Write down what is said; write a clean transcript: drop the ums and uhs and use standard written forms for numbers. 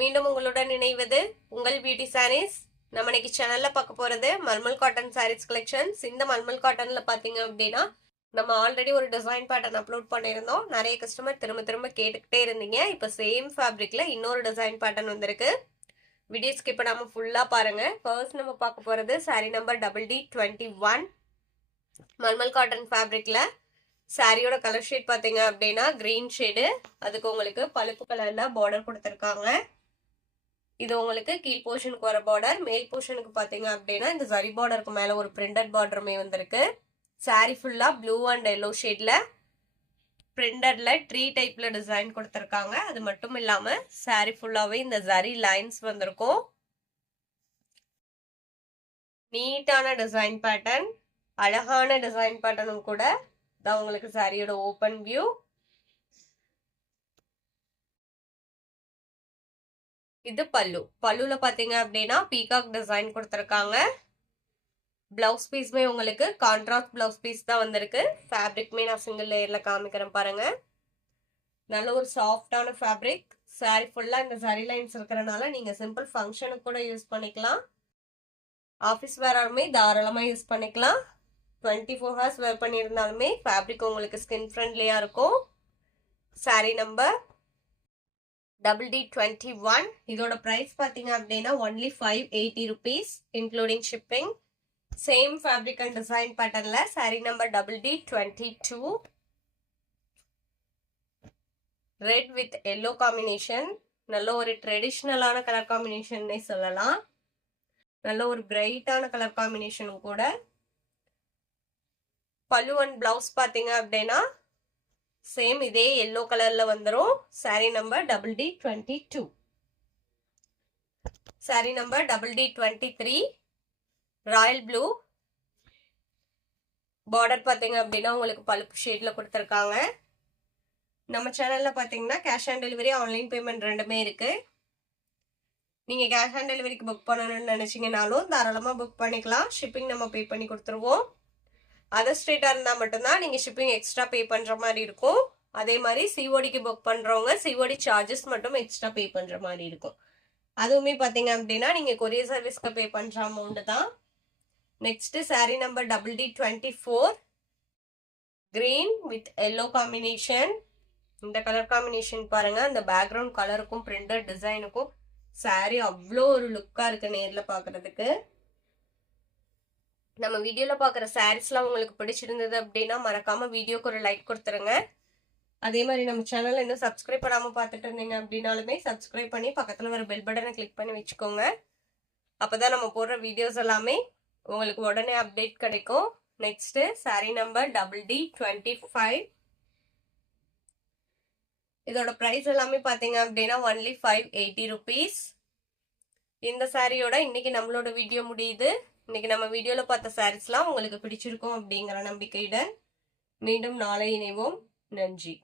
மீண்டும் உங்களுடன் இணைவது உங்கள் பியூட்டி சாரீஸ். நம்ம இன்னைக்கு சேனல்ல பார்க்க போறது மல்மல் காட்டன் சாரீஸ் கலெக்ஷன்ஸ். இந்த மல்மல் காட்டன்ல பாத்தீங்க அப்படின்னா நம்ம ஆல்ரெடி ஒரு டிசைன் பேட்டர்ன் அப்லோட் பண்ணியிருந்தோம். நிறைய கஸ்டமர் திரும்ப கேட்டுக்கிட்டே இருந்தீங்க. இப்போ சேம் ஃபேப்ரிக்ல இன்னொரு டிசைன் பேட்டர்ன் வந்திருக்கு. வீடியோ ஸ்கிப் பண்ணாம ஃபுல்லா பாருங்க. ஃபர்ஸ்ட் நம்ம பார்க்க போறது சாரி நம்பர் DD21 மல்மல் காட்டன் ஃபேப்ரிக்ல. சாரியோட கலர் ஷேட் பாத்தீங்க அப்படின்னா கிரீன் ஷேடு. அதுக்கு உங்களுக்கு பழுப்பு கலர்ல பார்டர் கொடுத்துருக்காங்க. இது உங்களுக்கு கீழ் போர்ஷனுக்கு வர பார்டர். மேல் போர்ஷனுக்கு பாத்தீங்க அப்படின்னா இந்த ஜரி பார்டருக்கு மேல ஒரு பிரிண்டட் பார்டருமே வந்திருக்கு. சாரி ஃபுல்லா ப்ளூ அண்ட் எல்லோ ஷேட்ல பிரிண்டட்ல ட்ரீ டைப்ல டிசைன் கொடுத்துருக்காங்க. அது மட்டும் இல்லாம சாரி ஃபுல்லாவே இந்த ஜரி லைன்ஸ் வந்திருக்கும். நீட்டான டிசைன் பேட்டர்ன், அழகான டிசைன் பேட்டர்னும் கூட. தான் உங்களுக்கு சாரியோட ஓபன் வியூ. இது பல்லு. பல்லுல பாத்தீங்க அப்படின்னா பீகாக் டிசைன் கொடுத்துருக்காங்க. பிளவுஸ் பீஸ்மே உங்களுக்கு கான்ட்ராஸ்ட் பிளவுஸ் பீஸ் தான் வந்திருக்கு. ஃபேப்ரிக்மே நான் சிங்கிள் லேயர்ல காமிக்கிறேன் பாருங்க. நல்ல ஒரு சாஃப்டான ஃபேப்ரிக். சாரி ஃபுல்லா இந்த சாரி லைன்ஸ் இருக்கிறனால நீங்க சிம்பிள் ஃபங்க்ஷனுக்கு கூட யூஸ் பண்ணிக்கலாம். ஆஃபீஸ் வேறாலுமே தாராளமா யூஸ் பண்ணிக்கலாம். 24 hours வேர் பண்ணியிருந்தாலுமே ஃபேப்ரிக் உங்களுக்கு ஸ்கின் ஃப்ரெண்ட்லியா இருக்கும். Sari number DD21. இதோட பிரைஸ் பாத்தீங்க அப்படின்னா only 580 rupees including shipping. Same fabric and design பேட்டர்ன்ல sari number DD22 red with yellow combination. நல்ல ஒரு ட்ரெடிஷ்னலான கலர் காம்பினேஷன்னே சொல்லலாம். நல்ல ஒரு பிரைட்டான கலர் காம்பினேஷனும் கூட. பல்லு அண்ட் பிளவுஸ் பாத்தீங்க அப்படின்னா சேம் இதே எல்லோ கலர்ல வந்துரும். Sorry number DD22. Sorry number DD23 Royal blue. Border பாத்தீங்க அப்படின்னா உங்களுக்கு பழுப்பு ஷேட்ல கொடுத்துருக்காங்க. நம்ம சேனல்ல பாத்தீங்கன்னா cash on delivery, online payment ரெண்டுமே இருக்கு. நீங்க கேஷ் ஆன் டெலிவரிக்கு புக் பண்ணணும்னு நினைச்சீங்கனாலும் தாராளமா புக் பண்ணிக்கலாம். ஷிப்பிங் நம்ம பே பண்ணி கொடுத்துருவோம். அதர் ஸ்டேட்டா இருந்தா மட்டும்தான் நீங்க ஷிப்பிங் எக்ஸ்ட்ரா பே பண்ற மாதிரி இருக்கும். அதே மாதிரி சிஓடிக்கு புக் பண்றவங்க சிஓடி சார்ஜஸ் மட்டும் எக்ஸ்ட்ரா பே பண்ற மாதிரி இருக்கும். அதுவுமே பாத்தீங்க அப்படின்னா நீங்க கொரியர் சர்வீஸ்க்கு பே பண்ற அமௌண்ட் தான். Next sorry number DD24 green with yellow combination. இந்த கலர் காம்பினேஷன் பாருங்க. அந்த பேக்ரவுண்ட் கலருக்கும் பிரிண்டட் டிசைனுக்கும் சாரி அவ்வளோ ஒரு லுக்கா இருக்கு நேர்ல பாக்குறதுக்கு. நம்ம வீடியோல பாக்குற சாரீஸ்லாம் உங்களுக்கு பிடிச்சிருந்தது அப்படின்னா மறக்காம வீடியோக்கு ஒரு லைக் கொடுத்துருங்க. அதே மாதிரி நம்ம சேனல் இன்னும் சப்ஸ்கிரைப் பண்ணாம பார்த்துட்டு இருந்தீங்க அப்படின்னாலுமே சப்ஸ்கிரைப் பண்ணி பக்கத்துல வர பெல் பட்டனை கிளிக் பண்ணி வச்சுக்கோங்க. அப்பதான் நம்ம போடுற வீடியோஸ் எல்லாமே உங்களுக்கு உடனே அப்டேட் கிடைக்கும். Next sorry number DD25. இதோட பிரைஸ் எல்லாமே பாத்தீங்க அப்படின்னா ஒன்லி 580 rupees. இந்த சாரியோட இன்னைக்கு நம்மளோட வீடியோ முடியுது. இன்னைக்கு நம்ம வீடியோல பார்த்த சாரீஸ்லாம் உங்களுக்கு பிடிச்சிருக்கும் அப்படிங்கிற நம்பிக்கையுடன் மீண்டும் நாளை இணைவோம். நன்றி.